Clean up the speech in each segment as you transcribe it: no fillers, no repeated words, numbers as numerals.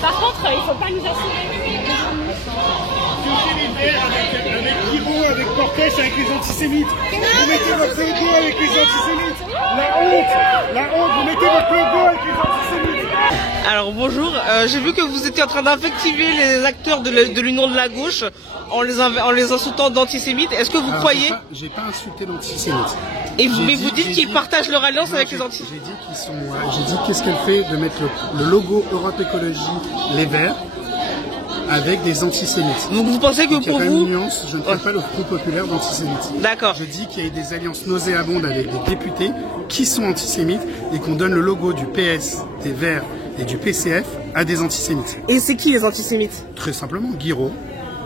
Par contre, il ne faut pas nous assurer. Les verts avec Guiraud, avec Portes, avec les antisémites. Vous mettez votre logo avec les antisémites. La honte, vous mettez votre logo avec les antisémites. Alors bonjour, j'ai vu que vous étiez en train d'invectiver les acteurs de l'Union de la gauche en les insultant d'antisémites. Est-ce que vous croyez... J'ai pas insulté d'antisémites. Mais vous dites qu'ils partagent leur alliance avec les antisémites. J'ai dit qu'ils sont... J'ai dit qu'est-ce qu'elle fait de mettre le logo Europe Écologie, les Verts, avec des antisémites. Donc vous pensez que pour vous... Nuance, je ne fais pas le Front populaire d'antisémites. D'accord. Je dis qu'il y a des alliances nauséabondes avec des députés qui sont antisémites et qu'on donne le logo du PS, des Verts et du PCF à des antisémites. Et c'est qui les antisémites? Très simplement, Guiraud,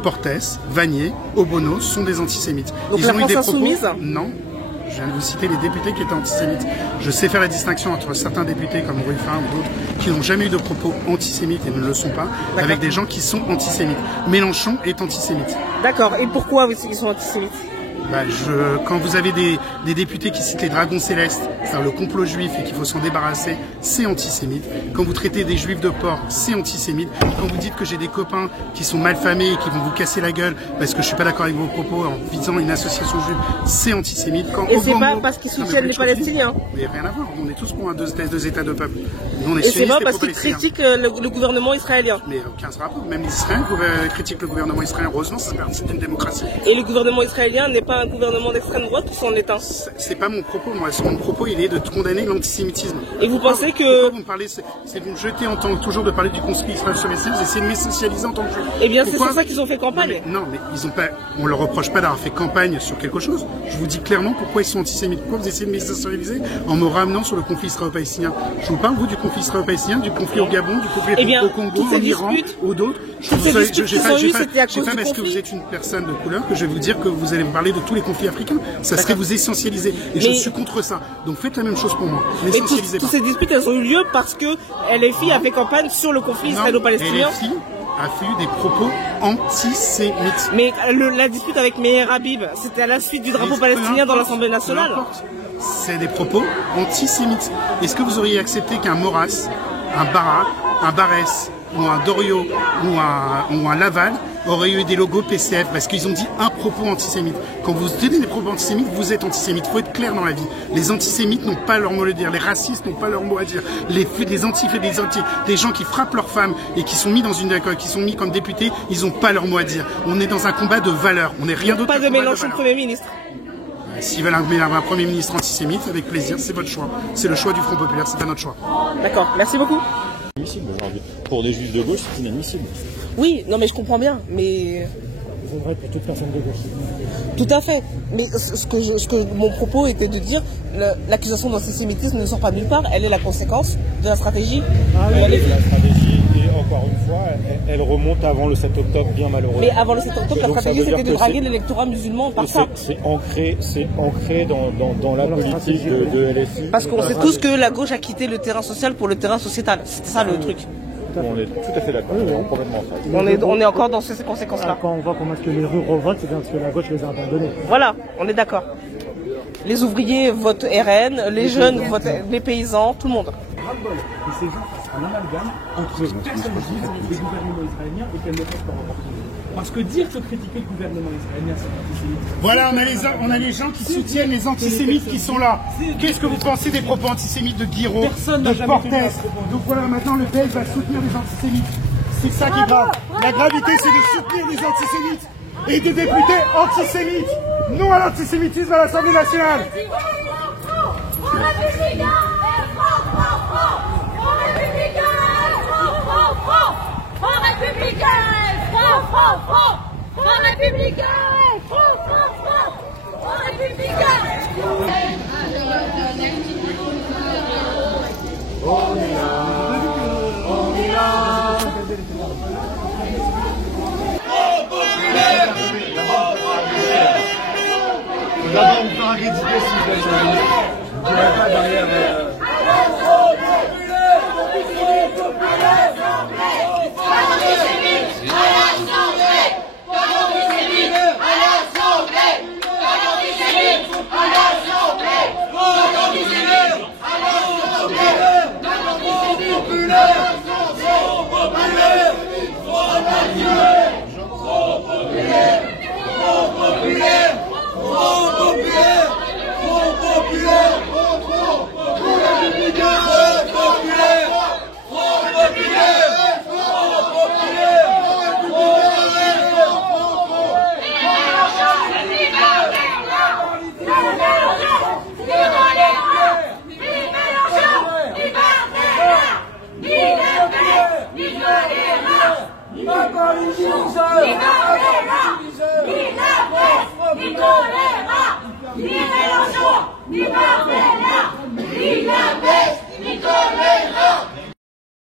Portes, Vanier, Obono sont des antisémites. Donc ils la ont France eu des propos... insoumise? Non. Je viens de vous citer les députés qui étaient antisémites. Je sais faire la distinction entre certains députés comme Ruffin ou d'autres qui n'ont jamais eu de propos antisémites et ne le sont pas, avec des gens qui sont antisémites. Mélenchon est antisémite. D'accord. Et pourquoi ils sont antisémites? Quand vous avez des députés qui citent les dragons célestes, c'est-à-dire le complot juif et qu'il faut s'en débarrasser, c'est antisémite. Quand vous traitez des juifs de porc, c'est antisémite. Quand vous dites que j'ai des copains qui sont malfamés et qui vont vous casser la gueule parce que je suis pas d'accord avec vos propos en visant une association juive, c'est antisémite. Et c'est pas parce qu'ils soutiennent les Palestiniens. Il n'y a rien à voir. On est tous pour deux États de peuple. Nous, on est et c'est pas parce qu'ils pro-palestiniens. critiquent le gouvernement israélien. Mais aucun rapport. Même Israël critique le gouvernement israélien. Heureusement, c'est une démocratie. Et le gouvernement israélien n'est pas un gouvernement d'extrême droite ou c'en est un? C'est pas mon propos, moi. Mon propos, il est de condamner l'antisémitisme. Et vous pensez que... Vous me parlez, c'est vous me jetez en tant toujours de parler du conflit israélo-palestinien, vous essayez de m'essentialiser en tant que juif. Eh bien, c'est pour ça qu'ils ont fait campagne. Non, mais ils ont pas, on leur reproche pas d'avoir fait campagne sur quelque chose. Je vous dis clairement pourquoi ils sont antisémites. Pourquoi vous essayez de m'essentialiser en me ramenant sur le conflit israélo-palestinien? Je vous parle, vous, du conflit israélo-palestinien, du conflit au Gabon, du conflit au Congo, en Iran, ou d'autres. Je sais pas parce que vous êtes une personne de couleur que je vais vous dire que vous allez me parler de tous les conflits africains. Ça serait vous essentialiser. Et je suis contre ça. Donc faites la même chose pour moi. N'essentialisez pas. Toutes ces disputes, elles ont eu lieu parce que LFI a fait campagne sur le conflit israélo-palestinien. LFI a fait des propos antisémites. Mais la dispute avec Meir Habib, c'était à la suite du drapeau palestinien dans l'Assemblée nationale. C'est des propos antisémites. Est-ce que vous auriez accepté qu'un Maurras, un Barra, un Barès, ou un Doriot, ou un Laval aurait eu des logos PCF parce qu'ils ont dit un propos antisémite. Quand vous tenez des propos antisémites, vous êtes antisémite. Il faut être clair dans la vie. Les antisémites n'ont pas leur mot à dire. Les racistes n'ont pas leur mot à dire. Les antifs et des gens qui frappent leurs femmes et qui sont mis qui sont mis comme députés, ils n'ont pas leur mot à dire. On est dans un combat de valeurs. On n'est rien d'autre. Pas de Mélenchon Premier ministre. S'ils veulent un Premier ministre antisémite, avec plaisir, c'est votre choix. C'est le choix du Front populaire, c'est pas notre choix. D'accord, merci beaucoup. Pour des juifs de gauche, c'est inadmissible. Oui, non mais je comprends bien, mais... C'est vrai pour toute personne de gauche. Tout à fait. Mais mon propos était de dire, l'accusation d'antisémitisme ne sort pas nulle part, elle est la conséquence de la stratégie. La stratégie, et encore une fois, elle remonte avant le 7 octobre, bien malheureusement. Mais avant le 7 octobre, la stratégie c'était de draguer l'électorat musulman par ça. C'est ancré dans la politique de LFI. Parce qu'on sait tous que la gauche a quitté le terrain social pour le terrain sociétal. C'était ça le truc. On est tout à fait d'accord, complètement en phase. On est encore dans ces conséquences-là. Quand on voit comment est-ce que les ruraux votent, c'est bien parce que la gauche les a abandonnés. Voilà, on est d'accord. Les ouvriers votent RN, les jeunes votent les paysans, tout le monde. Et ces gens font un amalgame entre les personnes juives et le gouvernement israélien et qu'elles ne fassent pas remporter. Parce que dire que critiquer le gouvernement israélien, c'est antisémite. Voilà, on a les gens qui soutiennent les antisémites qui sont là. Qu'est-ce que vous pensez des propos antisémites de Guiraud, de Portes? Donc voilà, maintenant le PS va soutenir les antisémites. C'est ça qui est grave. La gravité, c'est de soutenir les antisémites et des députés antisémites. Non à l'antisémitisme à l'Assemblée nationale. On est là, on est là. D'abord, on fera rédiger si vous êtes je ne dirais pas derrière. Populaire! Ni la presse, ni tolérance, ni